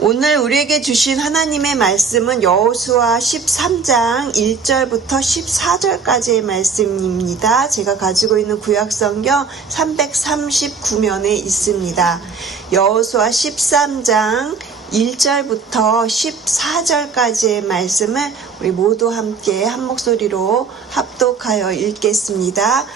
오늘 우리에게 주신 하나님의 말씀은 여호수아 13장 1절부터 14절까지의 말씀입니다. 제가 가지고 있는 구약성경 339면에 있습니다. 여호수아 13장 1절부터 14절까지의 말씀을 우리 모두 함께 한 목소리로 합독하여 읽겠습니다.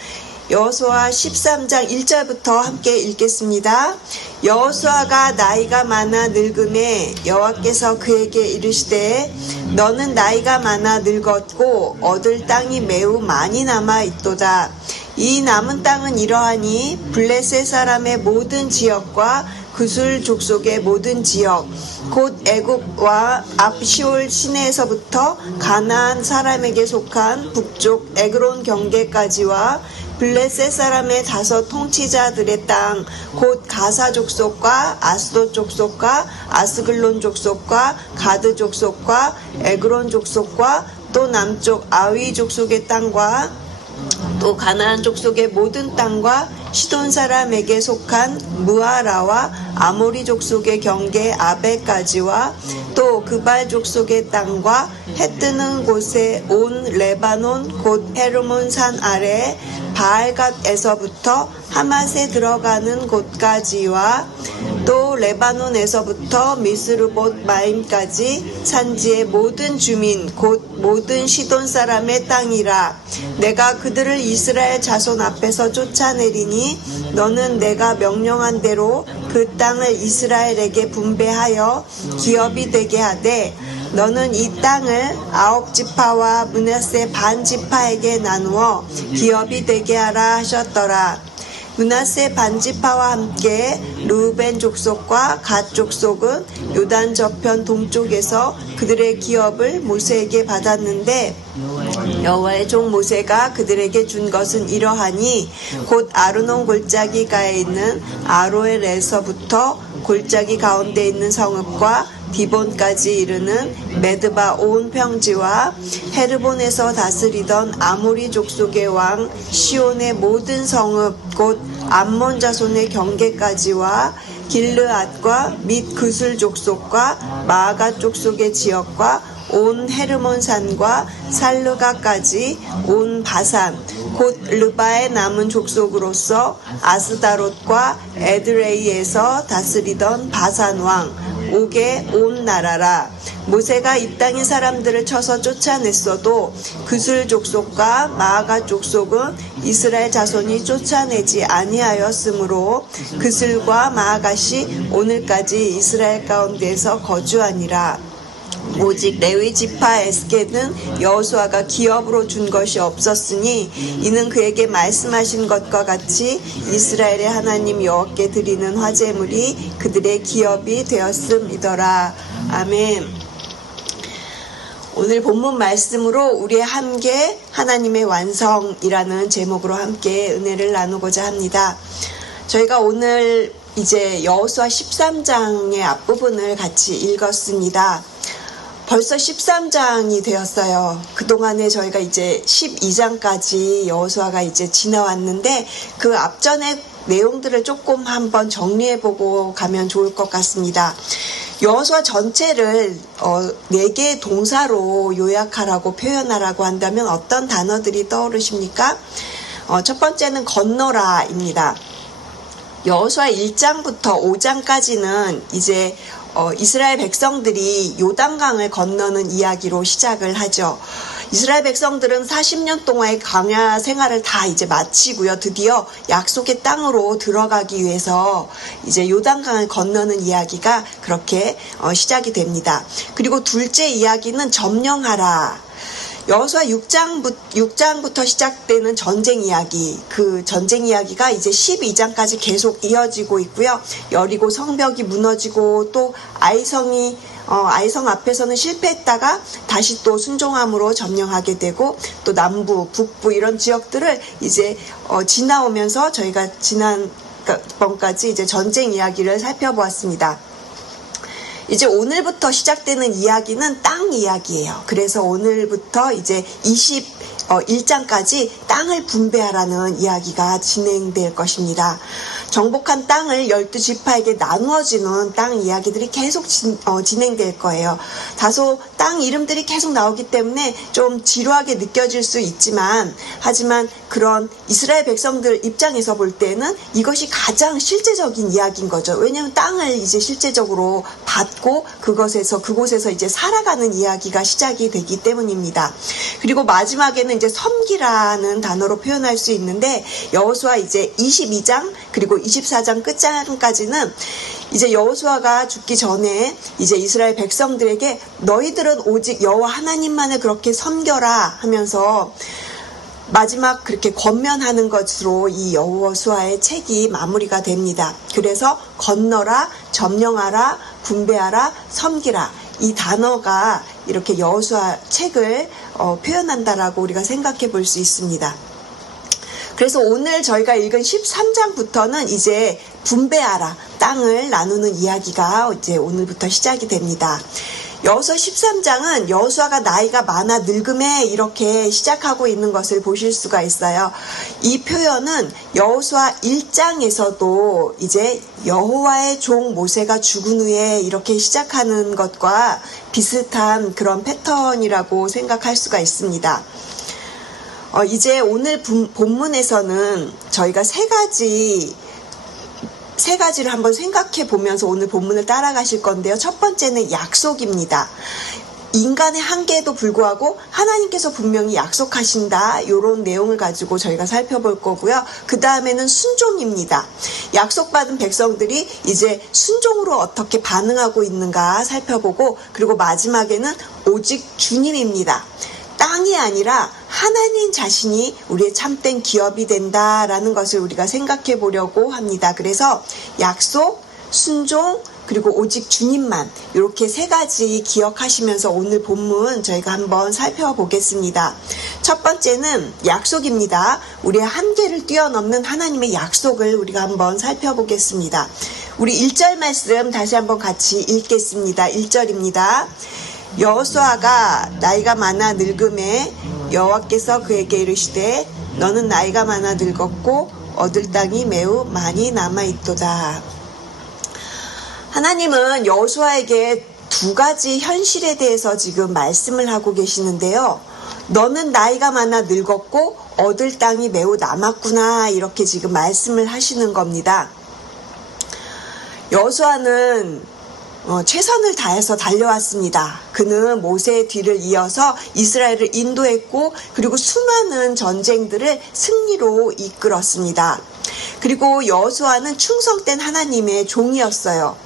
여호수아 13장 1절부터 함께 읽겠습니다. 여호수아가 나이가 많아 늙음에 여호와께서 그에게 이르시되 너는 나이가 많아 늙었고 얻을 땅이 매우 많이 남아 있도다. 이 남은 땅은 이러하니 블레셋 사람의 모든 지역과 그술 족속의 모든 지역 곧 애굽과 압시올 시내에서부터 가나안 사람에게 속한 북쪽 에그론 경계까지와 블레셋 사람의 5 통치자들의 땅 곧 가사 족속과 아스돗 족속과 아스글론 족속과 가드 족속과 에그론 족속과 또 남쪽 아위 족속의 땅과 또 가나안 족속의 모든 땅과 시돈 사람에게 속한 무아라와 아모리 족속의 경계 아베까지와 또 그발 족속의 땅과 해 뜨는 곳에 온 레바논 곧 헤르몬 산 아래 바알갓에서부터 하맛에 들어가는 곳까지와 또 레바논에서부터 미스르봇 마임까지 산지의 모든 주민 곧 모든 시돈 사람의 땅이라. 내가 그들을 이스라엘 자손 앞에서 쫓아내리니 너는 내가 명령한 대로 그 땅을 이스라엘에게 분배하여 기업이 되게 하되 너는 이 땅을 9지파와 므낫세 반지파에게 나누어 기업이 되게 하라 하셨더라. 므낫세 반지파와 함께 르우벤 족속과 갓 족속은 요단 저편 동쪽에서 그들의 기업을 모세에게 받았는데 여호와의 종 모세가 그들에게 준 것은 이러하니 곧 아르논 골짜기 가에 있는 아로엘에서부터 골짜기 가운데 있는 성읍과 디본까지 이르는 메드바 온 평지와 헤르본에서 다스리던 아모리 족속의 왕 시온의 모든 성읍 곧 암몬 자손의 경계까지와 길르앗과 및 그술 족속과 마아가 족속의 지역과 온 헤르몬 산과 살르가까지 온 바산 곧 르바의 남은 족속으로서 아스다롯과 에드레이에서 다스리던 바산 왕 옥의 온 나라라. 모세가 이 땅의 사람들을 쳐서 쫓아냈어도 그술 족속과 마아가 족속은 이스라엘 자손이 쫓아내지 아니하였으므로 그술과 마아가시 오늘까지 이스라엘 가운데에서 거주하니라. 오직 레위 지파 에스겔은 여호수아가 기업으로 준 것이 없었으니 이는 그에게 말씀하신 것과 같이 이스라엘의 하나님 여호와께 드리는 화제물이 그들의 기업이 되었음이더라. 아멘. 오늘 본문 말씀으로 우리의 함께 하나님의 완성이라는 제목으로 함께 은혜를 나누고자 합니다. 저희가 오늘 이제 여호수아 13장의 앞부분을 같이 읽었습니다. 벌써 13장이 되었어요. 그동안에 저희가 이제 12장까지 여호수아가 이제 지나왔는데 그 앞전의 내용들을 조금 한번 정리해보고 가면 좋을 것 같습니다. 여호수아 전체를 4개의 동사로 요약하라고 표현하라고 한다면 어떤 단어들이 떠오르십니까? 첫 번째는 건너라입니다. 여호수아 1장부터 5장까지는 이제 이스라엘 백성들이 요단강을 건너는 이야기로 시작을 하죠. 이스라엘 백성들은 40년 동안의 광야 생활을 다 이제 마치고요. 드디어 약속의 땅으로 들어가기 위해서 이제 요단강을 건너는 이야기가 그렇게 시작이 됩니다. 그리고 둘째 이야기는 점령하라. 여호수아 6장부터 시작되는 전쟁 이야기, 그 전쟁 이야기가 이제 12장까지 계속 이어지고 있고요. 여리고 성벽이 무너지고 또 아이성 앞에서는 실패했다가 다시 또 순종함으로 점령하게 되고 또 남부, 북부 이런 지역들을 이제 지나오면서 저희가 지난번까지 이제 전쟁 이야기를 살펴보았습니다. 이제 오늘부터 시작되는 이야기는 땅 이야기예요. 그래서 오늘부터 이제 21장까지 땅을 분배하라는 이야기가 진행될 것입니다. 정복한 땅을 12지파에게 나누어지는 땅 이야기들이 계속 진행될 거예요. 다소 땅 이름들이 계속 나오기 때문에 좀 지루하게 느껴질 수 있지만, 하지만 그런 이스라엘 백성들 입장에서 볼 때는 이것이 가장 실제적인 이야기인 거죠. 왜냐하면 땅을 이제 실제적으로 받고 그곳에서 이제 살아가는 이야기가 시작이 되기 때문입니다. 그리고 마지막에는 이제 섬기라는 단어로 표현할 수 있는데, 여호수아 이제 22장 그리고 24장 끝장까지는 이제 여호수아가 죽기 전에 이제 이스라엘 백성들에게 너희들은 오직 여호와 하나님만을 그렇게 섬겨라 하면서 마지막 그렇게 권면하는 것으로 이 여호수아의 책이 마무리가 됩니다. 그래서 건너라, 점령하라, 분배하라, 섬기라, 이 단어가 이렇게 여호수아 책을 표현한다라고 우리가 생각해 볼 수 있습니다. 그래서 오늘 저희가 읽은 13장부터는 이제 분배하라, 땅을 나누는 이야기가 이제 오늘부터 시작이 됩니다. 여호수아 13장은 여호수아가 나이가 많아 늙음에 이렇게 시작하고 있는 것을 보실 수가 있어요. 이 표현은 여호수아 1장에서도 이제 여호와의 종 모세가 죽은 후에 이렇게 시작하는 것과 비슷한 그런 패턴이라고 생각할 수가 있습니다. 이제 오늘 본문에서는 저희가 세 가지를 한번 생각해 보면서 오늘 본문을 따라가실 건데요. 첫 번째는 약속입니다. 인간의 한계에도 불구하고 하나님께서 분명히 약속하신다, 이런 내용을 가지고 저희가 살펴볼 거고요. 그 다음에는 순종입니다. 약속받은 백성들이 이제 순종으로 어떻게 반응하고 있는가 살펴보고, 그리고 마지막에는 오직 주님입니다. 땅이 아니라 하나님 자신이 우리의 참된 기업이 된다라는 것을 우리가 생각해 보려고 합니다. 그래서 약속, 순종, 그리고 오직 주님만, 이렇게 세 가지 기억하시면서 오늘 본문 저희가 한번 살펴보겠습니다. 첫 번째는 약속입니다. 우리의 한계를 뛰어넘는 하나님의 약속을 우리가 한번 살펴보겠습니다. 우리 1절 말씀 다시 한번 같이 읽겠습니다. 1절입니다. 여호수아가 나이가 많아 늙음에 여호와께서 그에게 이르시되 너는 나이가 많아 늙었고 얻을 땅이 매우 많이 남아있도다. 하나님은 여호수아에게 두 가지 현실에 대해서 지금 말씀을 하고 계시는데요. 너는 나이가 많아 늙었고 얻을 땅이 매우 남았구나, 이렇게 지금 말씀을 하시는 겁니다. 여호수아는 최선을 다해서 달려왔습니다. 그는 모세의 뒤를 이어서 이스라엘을 인도했고, 그리고 수많은 전쟁들을 승리로 이끌었습니다. 그리고 여호수아는 충성된 하나님의 종이었어요.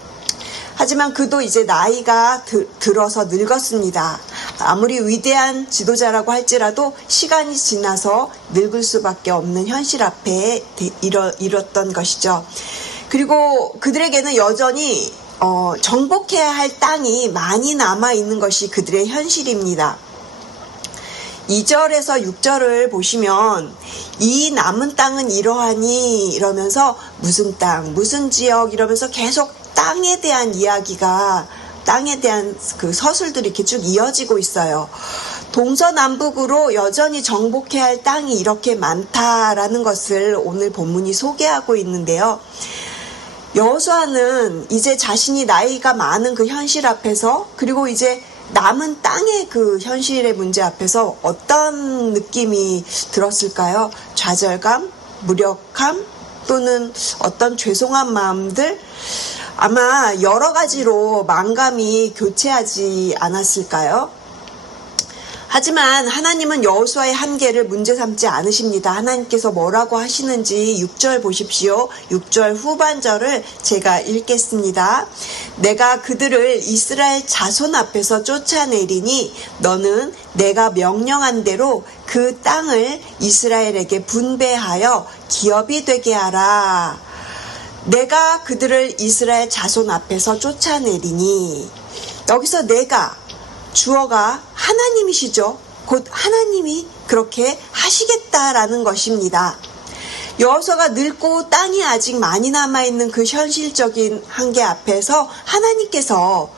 하지만 그도 이제 나이가 들어서 늙었습니다. 아무리 위대한 지도자라고 할지라도 시간이 지나서 늙을 수밖에 없는 현실 앞에 이뤘던 것이죠. 그리고 그들에게는 여전히 정복해야 할 땅이 많이 남아있는 것이 그들의 현실입니다. 2절에서 6절을 보시면 이 남은 땅은 이러하니 이러면서 무슨 땅, 무슨 지역 이러면서 계속 땅에 대한 이야기가, 땅에 대한 그 서술들이 이렇게 쭉 이어지고 있어요. 동서남북으로 여전히 정복해야 할 땅이 이렇게 많다라는 것을 오늘 본문이 소개하고 있는데요. 여호수아는 이제 자신이 나이가 많은 그 현실 앞에서, 그리고 이제 남은 땅의 그 현실의 문제 앞에서 어떤 느낌이 들었을까요? 좌절감, 무력함, 또는 어떤 죄송한 마음들, 아마 여러 가지로 만감이 교체하지 않았을까요? 하지만 하나님은 여호수아의 한계를 문제 삼지 않으십니다. 하나님께서 뭐라고 하시는지 6절 보십시오. 6절 후반절을 제가 읽겠습니다. 내가 그들을 이스라엘 자손 앞에서 쫓아내리니 너는 내가 명령한 대로 그 땅을 이스라엘에게 분배하여 기업이 되게 하라. 내가 그들을 이스라엘 자손 앞에서 쫓아내리니, 여기서 내가, 주어가 하나님이시죠. 곧 하나님이 그렇게 하시겠다라는 것입니다. 여호수아가 늙고 땅이 아직 많이 남아있는 그 현실적인 한계 앞에서 하나님께서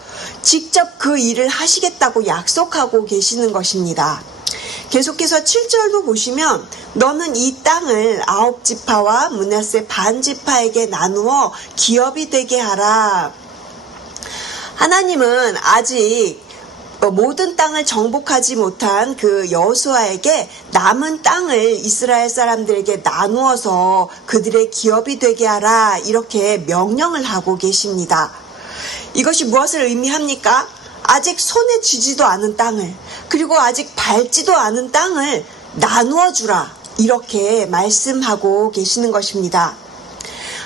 직접 그 일을 하시겠다고 약속하고 계시는 것입니다. 계속해서 7절도 보시면 너는 이 땅을 9지파와 므낫세 반지파에게 나누어 기업이 되게 하라. 하나님은 아직 모든 땅을 정복하지 못한 그 여호수아에게 남은 땅을 이스라엘 사람들에게 나누어서 그들의 기업이 되게 하라, 이렇게 명령을 하고 계십니다. 이것이 무엇을 의미합니까? 아직 손에 쥐지도 않은 땅을, 그리고 아직 밟지도 않은 땅을 나누어 주라, 이렇게 말씀하고 계시는 것입니다.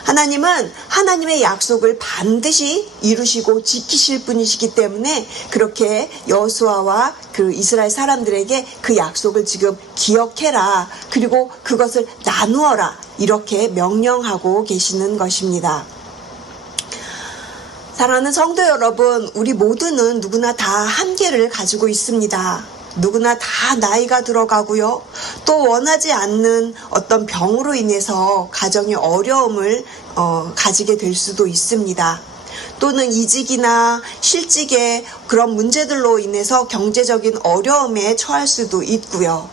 하나님은 하나님의 약속을 반드시 이루시고 지키실 분이시기 때문에 그렇게 여호수아와 그 이스라엘 사람들에게 그 약속을 지금 기억해라, 그리고 그것을 나누어라, 이렇게 명령하고 계시는 것입니다. 사랑하는 성도 여러분, 우리 모두는 누구나 다 한계를 가지고 있습니다. 누구나 다 나이가 들어가고요. 또 원하지 않는 어떤 병으로 인해서 가정의 어려움을 가지게 될 수도 있습니다. 또는 이직이나 실직의 그런 문제들로 인해서 경제적인 어려움에 처할 수도 있고요.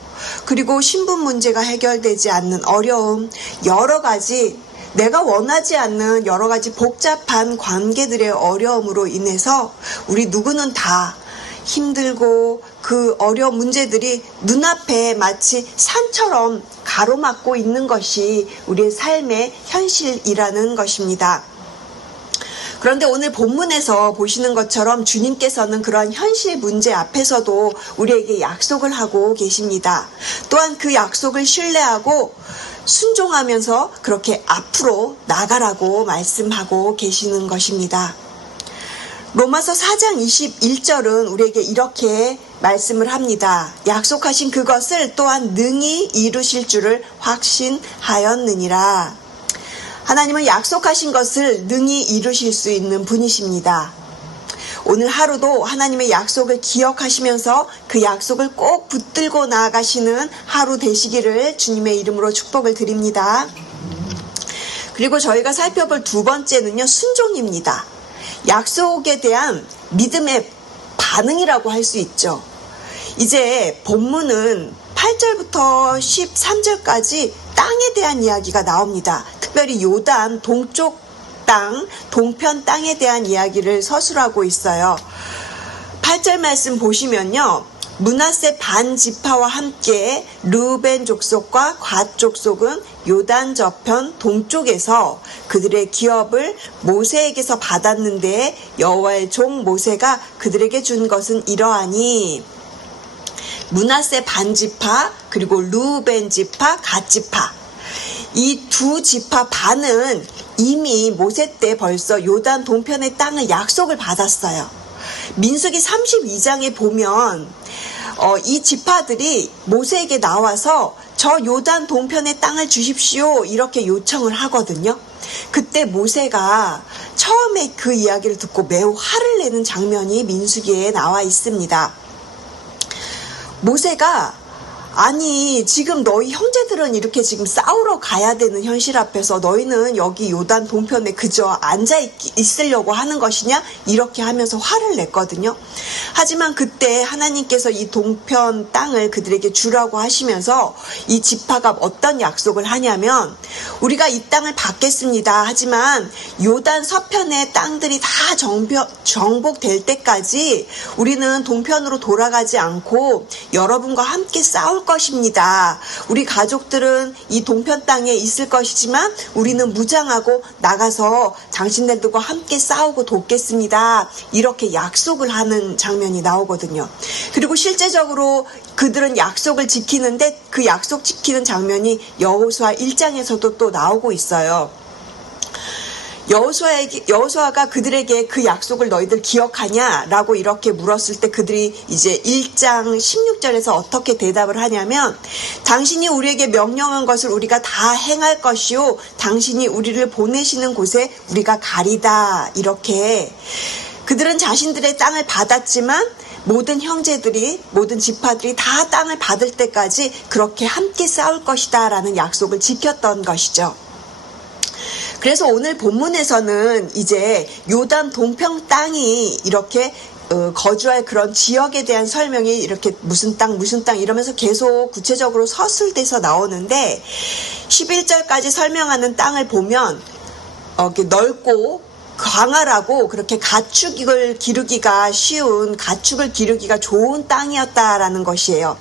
그리고 신분 문제가 해결되지 않는 어려움, 여러 가지 내가 원하지 않는 여러 가지 복잡한 관계들의 어려움으로 인해서 우리 누구는 다 힘들고 그 어려운 문제들이 눈앞에 마치 산처럼 가로막고 있는 것이 우리의 삶의 현실이라는 것입니다. 그런데 오늘 본문에서 보시는 것처럼 주님께서는 그러한 현실 문제 앞에서도 우리에게 약속을 하고 계십니다. 또한 그 약속을 신뢰하고 순종하면서 그렇게 앞으로 나가라고 말씀하고 계시는 것입니다. 로마서 4장 21절은 우리에게 이렇게 말씀을 합니다. 약속하신 그것을 또한 능히 이루실 줄을 확신하였느니라. 하나님은 약속하신 것을 능히 이루실 수 있는 분이십니다. 오늘 하루도 하나님의 약속을 기억하시면서 그 약속을 꼭 붙들고 나아가시는 하루 되시기를 주님의 이름으로 축복을 드립니다. 그리고 저희가 살펴볼 두 번째는요, 순종입니다. 약속에 대한 믿음의 반응이라고 할 수 있죠. 이제 본문은 8절부터 13절까지 땅에 대한 이야기가 나옵니다. 특별히 요단 동쪽 땅, 동편 땅에 대한 이야기를 서술하고 있어요. 8절 말씀 보시면요, 므낫세 반지파와 함께 르우벤 족속과 갓 족속은 요단 저편 동쪽에서 그들의 기업을 모세에게서 받았는데 여호와의 종 모세가 그들에게 준 것은 이러하니, 므낫세 반지파 그리고 르우벤 지파, 갓 지파, 이 두 지파 반은 이미 모세 때 벌써 요단 동편의 땅을 약속을 받았어요. 민수기 32장에 보면 이 지파들이 모세에게 나와서 저 요단 동편의 땅을 주십시오, 이렇게 요청을 하거든요. 그때 모세가 처음에 그 이야기를 듣고 매우 화를 내는 장면이 민수기에 나와 있습니다. 모세가 아니 지금 너희 형제들은 이렇게 지금 싸우러 가야 되는 현실 앞에서 너희는 여기 요단 동편에 그저 앉아 있으려고 하는 것이냐, 이렇게 하면서 화를 냈거든요. 하지만 그때 하나님께서 이 동편 땅을 그들에게 주라고 하시면서 이 지파가 어떤 약속을 하냐면, 우리가 이 땅을 받겠습니다. 하지만 요단 서편의 땅들이 다 정복될 때까지 우리는 동편으로 돌아가지 않고 여러분과 함께 싸울 것입니다. 우리 가족들은 이 동편 땅에 있을 것이지만 우리는 무장하고 나가서 당신들과 함께 싸우고 돕겠습니다. 이렇게 약속을 하는 장면이 나오거든요. 그리고 실제적으로 그들은 약속을 지키는데 그 약속 지키는 장면이 여호수아 1장에서도 또 나오고 있어요. 여호수아가 그들에게 그 약속을 너희들 기억하냐라고 이렇게 물었을 때 그들이 이제 1장 16절에서 어떻게 대답을 하냐면, 당신이 우리에게 명령한 것을 우리가 다 행할 것이요 당신이 우리를 보내시는 곳에 우리가 가리다, 이렇게 그들은 자신들의 땅을 받았지만 모든 형제들이, 모든 지파들이 다 땅을 받을 때까지 그렇게 함께 싸울 것이다 라는 약속을 지켰던 것이죠. 그래서 오늘 본문에서는 이제 요단 동편 땅이 이렇게 거주할 그런 지역에 대한 설명이 이렇게 무슨 땅 이러면서 계속 구체적으로 서술돼서 나오는데 11절까지 설명하는 땅을 보면 이렇게 넓고 광활하고 그렇게 가축을 기르기가 쉬운, 가축을 기르기가 좋은 땅이었다라는 것이에요.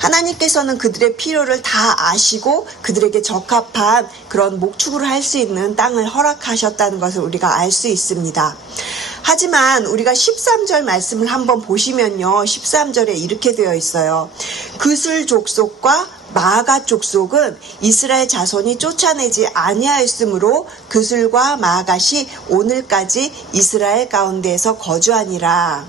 하나님께서는 그들의 필요를 다 아시고 그들에게 적합한 그런 목축을 할 수 있는 땅을 허락하셨다는 것을 우리가 알 수 있습니다. 하지만 우리가 13절 말씀을 한번 보시면요. 13절에 이렇게 되어 있어요. 그술 족속과 마아가 족속은 이스라엘 자손이 쫓아내지 아니하였으므로 그술과 마아갓이 오늘까지 이스라엘 가운데에서 거주하니라.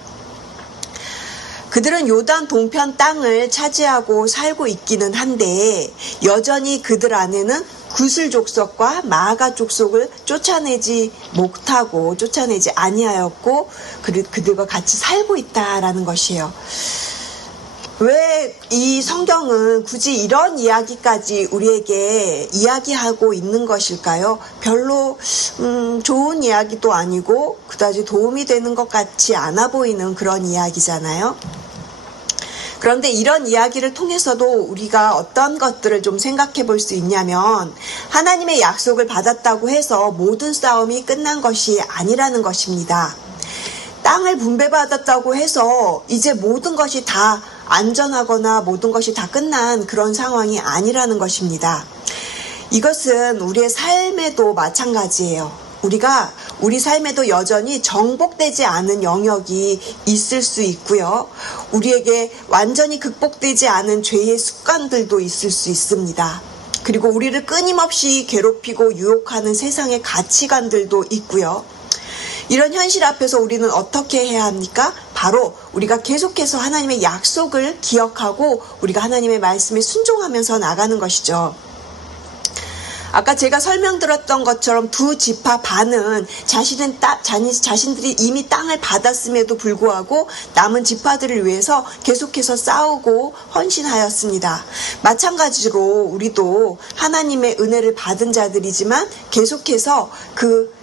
그들은 요단 동편 땅을 차지하고 살고 있기는 한데 여전히 그들 안에는 그술 족속과 마아가 족속을 쫓아내지 못하고 쫓아내지 아니하였고 그들과 같이 살고 있다라는 것이에요. 왜 이 성경은 굳이 이런 이야기까지 우리에게 이야기하고 있는 것일까요? 별로 좋은 이야기도 아니고 그다지 도움이 되는 것 같지 않아 보이는 그런 이야기잖아요. 그런데 이런 이야기를 통해서도 우리가 어떤 것들을 좀 생각해 볼 수 있냐면 하나님의 약속을 받았다고 해서 모든 싸움이 끝난 것이 아니라는 것입니다. 땅을 분배받았다고 해서 이제 모든 것이 다 안전하거나 모든 것이 다 끝난 그런 상황이 아니라는 것입니다. 이것은 우리의 삶에도 마찬가지예요. 우리가 우리 삶에도 여전히 정복되지 않은 영역이 있을 수 있고요. 우리에게 완전히 극복되지 않은 죄의 습관들도 있을 수 있습니다. 그리고 우리를 끊임없이 괴롭히고 유혹하는 세상의 가치관들도 있고요. 이런 현실 앞에서 우리는 어떻게 해야 합니까? 바로 우리가 계속해서 하나님의 약속을 기억하고 우리가 하나님의 말씀에 순종하면서 나가는 것이죠. 아까 제가 설명드렸던 것처럼 두 지파 반은 자신들이 이미 땅을 받았음에도 불구하고 남은 지파들을 위해서 계속해서 싸우고 헌신하였습니다. 마찬가지로 우리도 하나님의 은혜를 받은 자들이지만 계속해서 그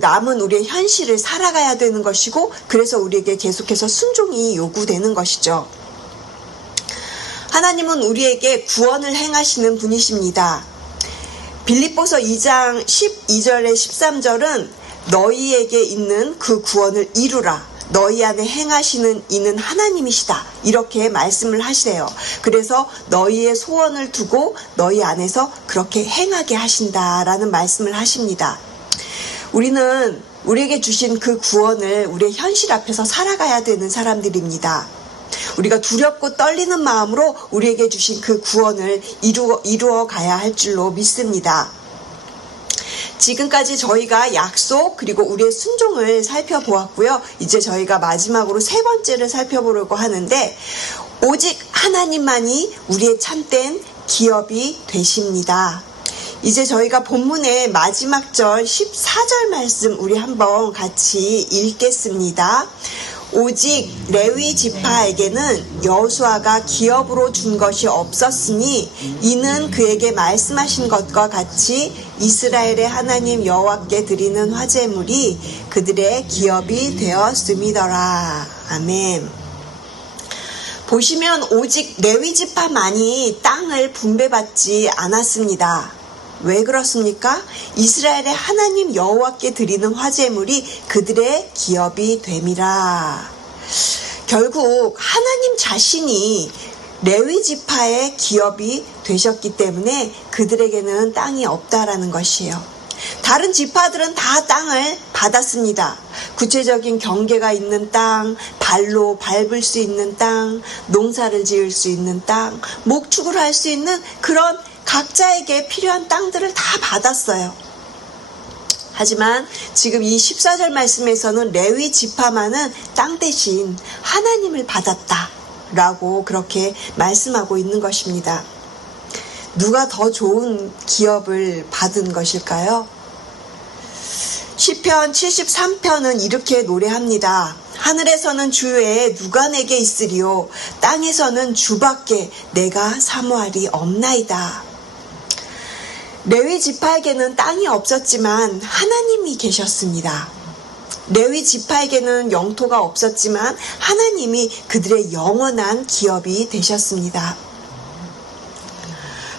남은 우리의 현실을 살아가야 되는 것이고 그래서 우리에게 계속해서 순종이 요구되는 것이죠. 하나님은 우리에게 구원을 행하시는 분이십니다. 빌립보서 2장 12절에 13절은 너희에게 있는 그 구원을 이루라. 너희 안에 행하시는 이는 하나님이시다. 이렇게 말씀을 하시래요. 그래서 너희의 소원을 두고 너희 안에서 그렇게 행하게 하신다라는 말씀을 하십니다. 우리는 우리에게 주신 그 구원을 우리의 현실 앞에서 살아가야 되는 사람들입니다. 우리가 두렵고 떨리는 마음으로 우리에게 주신 그 구원을 이루어 가야 할 줄로 믿습니다. 지금까지 저희가 약속 그리고 우리의 순종을 살펴보았고요. 이제 저희가 마지막으로 세 번째를 살펴보려고 하는데 오직 하나님만이 우리의 참된 기업이 되십니다. 이제 저희가 본문의 마지막 절 14절 말씀 우리 한번 같이 읽겠습니다. 오직 레위 지파에게는 여호수아가 기업으로 준 것이 없었으니 이는 그에게 말씀하신 것과 같이 이스라엘의 하나님 여호와께 드리는 화제물이 그들의 기업이 되었음이더라. 아멘. 보시면 오직 레위 지파만이 땅을 분배받지 않았습니다. 왜 그렇습니까? 이스라엘의 하나님 여호와께 드리는 화제물이 그들의 기업이 됨이라. 결국 하나님 자신이 레위 지파의 기업이 되셨기 때문에 그들에게는 땅이 없다라는 것이에요. 다른 지파들은 다 땅을 받았습니다. 구체적인 경계가 있는 땅, 발로 밟을 수 있는 땅, 농사를 지을 수 있는 땅, 목축을 할 수 있는 그런 각자에게 필요한 땅들을 다 받았어요. 하지만 지금 이 14절 말씀에서는 레위 지파만은 땅 대신 하나님을 받았다라고 그렇게 말씀하고 있는 것입니다. 누가 더 좋은 기업을 받은 것일까요? 시편 73편은 이렇게 노래합니다. 하늘에서는 주 외에 누가 내게 있으리요 땅에서는 주밖에 내가 사모하리 없나이다. 레위 지파에게는 땅이 없었지만 하나님이 계셨습니다. 레위 지파에게는 영토가 없었지만 하나님이 그들의 영원한 기업이 되셨습니다.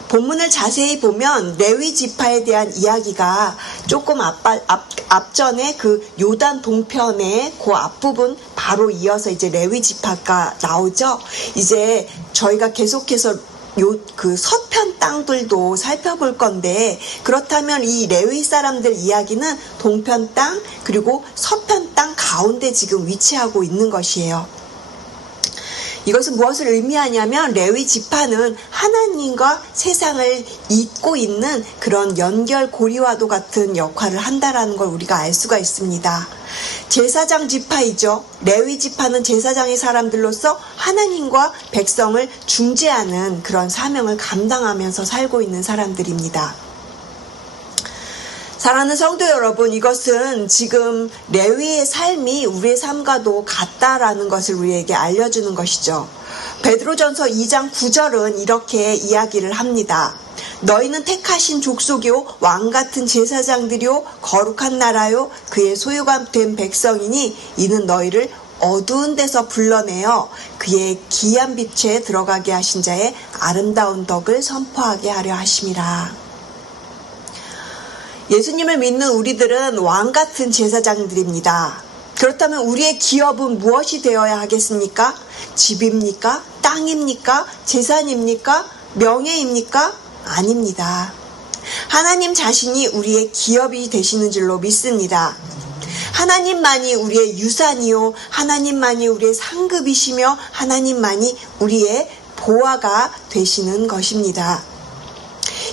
본문을 자세히 보면 레위 지파에 대한 이야기가 조금 앞전에 그 요단 동편의 그 앞부분 바로 이어서 이제 레위 지파가 나오죠. 이제 저희가 계속해서 그 서편 땅들도 살펴볼 건데, 그렇다면 이 레위 사람들 이야기는 동편 땅 그리고 서편 땅 가운데 지금 위치하고 있는 것이에요. 이것은 무엇을 의미하냐면 레위 지파는 하나님과 세상을 잇고 있는 그런 연결고리와도 같은 역할을 한다라는 걸 우리가 알 수가 있습니다. 제사장 지파이죠. 레위 지파는 제사장의 사람들로서 하나님과 백성을 중재하는 그런 사명을 감당하면서 살고 있는 사람들입니다. 사랑하는 성도 여러분, 이것은 지금 레위의 삶이 우리의 삶과도 같다라는 것을 우리에게 알려주는 것이죠. 베드로전서 2장 9절은 이렇게 이야기를 합니다. 너희는 택하신 족속이요 왕같은 제사장들이요 거룩한 나라요 그의 소유가 된 백성이니 이는 너희를 어두운 데서 불러내어 그의 기이한 빛에 들어가게 하신 자의 아름다운 덕을 선포하게 하려 하심이라. 예수님을 믿는 우리들은 왕같은 제사장들입니다. 그렇다면 우리의 기업은 무엇이 되어야 하겠습니까? 집입니까? 땅입니까? 재산입니까? 명예입니까? 아닙니다. 하나님 자신이 우리의 기업이 되시는 줄로 믿습니다. 하나님만이 우리의 유산이요, 하나님만이 우리의 상급이시며 하나님만이 우리의 보화가 되시는 것입니다.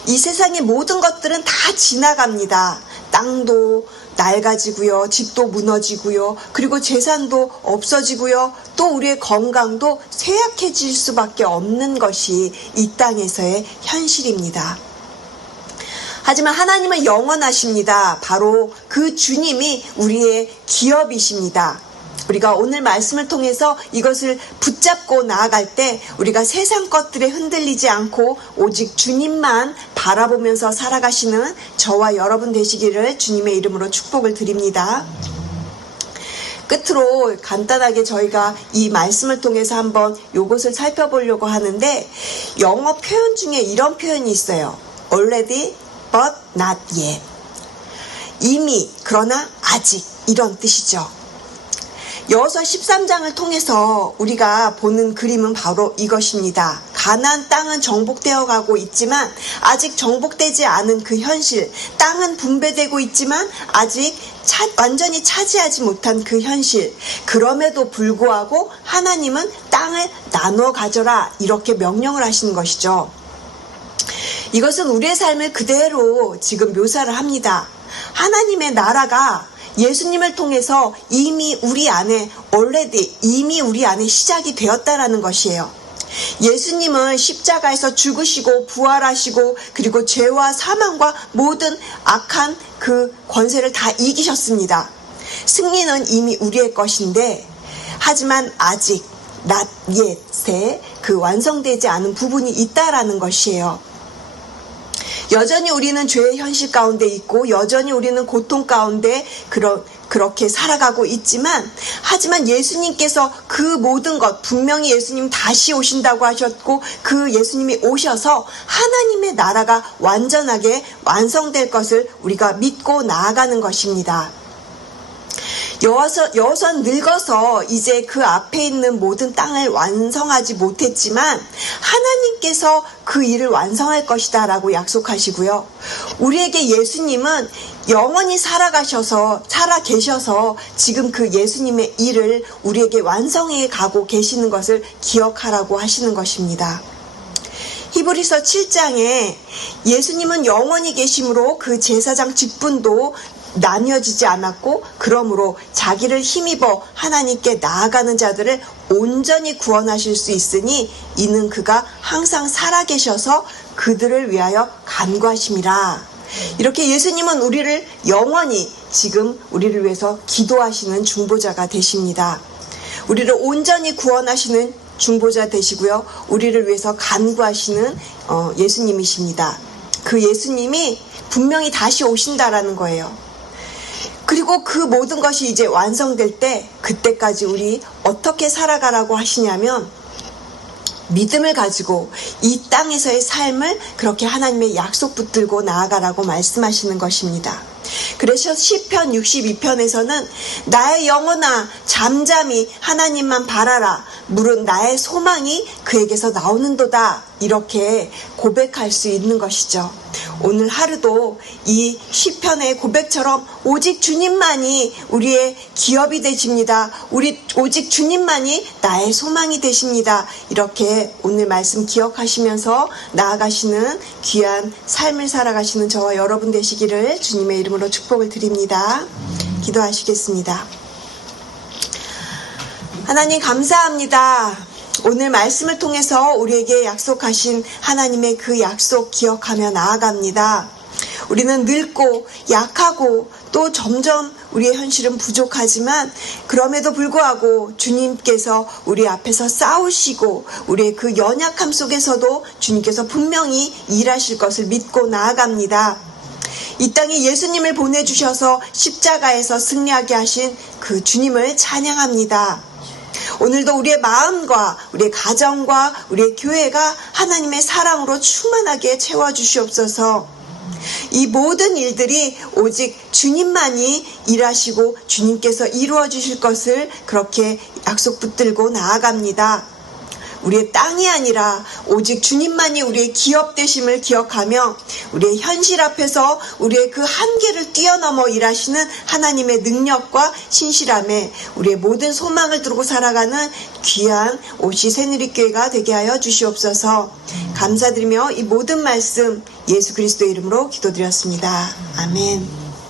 이 세상의 모든 것들은 다 지나갑니다. 땅도 낡아지고요, 집도 무너지고요, 그리고 재산도 없어지고요, 또 우리의 건강도 쇠약해질 수밖에 없는 것이 이 땅에서의 현실입니다. 하지만 하나님은 영원하십니다. 바로 그 주님이 우리의 기업이십니다. 우리가 오늘 말씀을 통해서 이것을 붙잡고 나아갈 때 우리가 세상 것들에 흔들리지 않고 오직 주님만 바라보면서 살아가시는 저와 여러분 되시기를 주님의 이름으로 축복을 드립니다. 끝으로 간단하게 저희가 이 말씀을 통해서 한번 이것을 살펴보려고 하는데, 영어 표현 중에 이런 표현이 있어요. already but not yet. 이미 그러나 아직, 이런 뜻이죠. 여호수아 13장을 통해서 우리가 보는 그림은 바로 이것입니다. 가나안 땅은 정복되어 가고 있지만 아직 정복되지 않은 그 현실, 땅은 분배되고 있지만 아직 완전히 차지하지 못한 그 현실, 그럼에도 불구하고 하나님은 땅을 나누어 가져라 이렇게 명령을 하시는 것이죠. 이것은 우리의 삶을 그대로 지금 묘사를 합니다. 하나님의 나라가 예수님을 통해서 이미 우리 안에 이미 우리 안에 시작이 되었다라는 것이에요. 예수님은 십자가에서 죽으시고 부활하시고 그리고 죄와 사망과 모든 악한 그 권세를 다 이기셨습니다. 승리는 이미 우리의 것인데, 하지만 아직 not yet의 그 완성되지 않은 부분이 있다라는 것이에요. 여전히 우리는 죄의 현실 가운데 있고 여전히 우리는 고통 가운데 그렇게 살아가고 있지만, 하지만 예수님께서 그 모든 것, 분명히 예수님 다시 오신다고 하셨고 그 예수님이 오셔서 하나님의 나라가 완전하게 완성될 것을 우리가 믿고 나아가는 것입니다. 여호수아는 늙어서 이제 그 앞에 있는 모든 땅을 완성하지 못했지만 하나님께서 그 일을 완성할 것이다 라고 약속하시고요. 우리에게 예수님은 영원히 살아 계셔서 지금 그 예수님의 일을 우리에게 완성해 가고 계시는 것을 기억하라고 하시는 것입니다. 히브리서 7장에 예수님은 영원히 계심으로 그 제사장 직분도 나뉘어지지 않았고, 그러므로 자기를 힘입어 하나님께 나아가는 자들을 온전히 구원하실 수 있으니 이는 그가 항상 살아계셔서 그들을 위하여 간구하심이라. 이렇게 예수님은 우리를 영원히 지금 우리를 위해서 기도하시는 중보자가 되십니다. 우리를 온전히 구원하시는 중보자 되시고요, 우리를 위해서 간구하시는 예수님이십니다. 그 예수님이 분명히 다시 오신다라는 거예요. 그리고 그 모든 것이 이제 완성될 때 그때까지 우리 어떻게 살아가라고 하시냐면 믿음을 가지고 이 땅에서의 삶을 그렇게 하나님의 약속 붙들고 나아가라고 말씀하시는 것입니다. 그래서 시편 62편에서는 나의 영혼아 잠잠히 하나님만 바라라. 물은 나의 소망이 그에게서 나오는도다. 이렇게 고백할 수 있는 것이죠. 오늘 하루도 이 시편의 고백처럼 오직 주님만이 우리의 기업이 되십니다. 오직 주님만이 나의 소망이 되십니다. 이렇게 오늘 말씀 기억하시면서 나아가시는 귀한 삶을 살아가시는 저와 여러분 되시기를 주님의 이름으로 축복을 드립니다. 기도하시겠습니다. 하나님 감사합니다. 오늘 말씀을 통해서 우리에게 약속하신 하나님의 그 약속 기억하며 나아갑니다. 우리는 늙고 약하고 또 점점 우리의 현실은 부족하지만 그럼에도 불구하고 주님께서 우리 앞에서 싸우시고 우리의 그 연약함 속에서도 주님께서 분명히 일하실 것을 믿고 나아갑니다. 이 땅에 예수님을 보내주셔서 십자가에서 승리하게 하신 그 주님을 찬양합니다. 오늘도 우리의 마음과 우리의 가정과 우리의 교회가 하나님의 사랑으로 충만하게 채워주시옵소서. 이 모든 일들이 오직 주님만이 일하시고 주님께서 이루어 주실 것을 그렇게 약속 붙들고 나아갑니다. 우리의 땅이 아니라 오직 주님만이 우리의 기업 되심을 기억하며 우리의 현실 앞에서 우리의 그 한계를 뛰어넘어 일하시는 하나님의 능력과 신실함에 우리의 모든 소망을 두고 살아가는 귀한 오시 새누리교회가 되게 하여 주시옵소서. 감사드리며 이 모든 말씀 예수 그리스도의 이름으로 기도드렸습니다. 아멘.